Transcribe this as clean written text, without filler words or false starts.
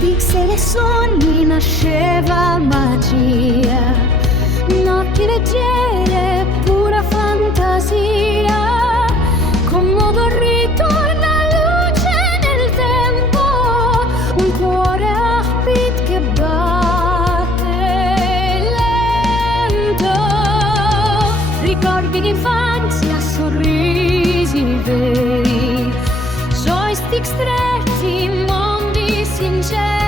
pixel e sogni nasceva magia, notti leggere, pura fantasia, con modo ritorna luce nel tempo, un cuore a beat che batte lento, ricordi d'infanzia, sorrisi veri, joystick stretti, mondi sinceri.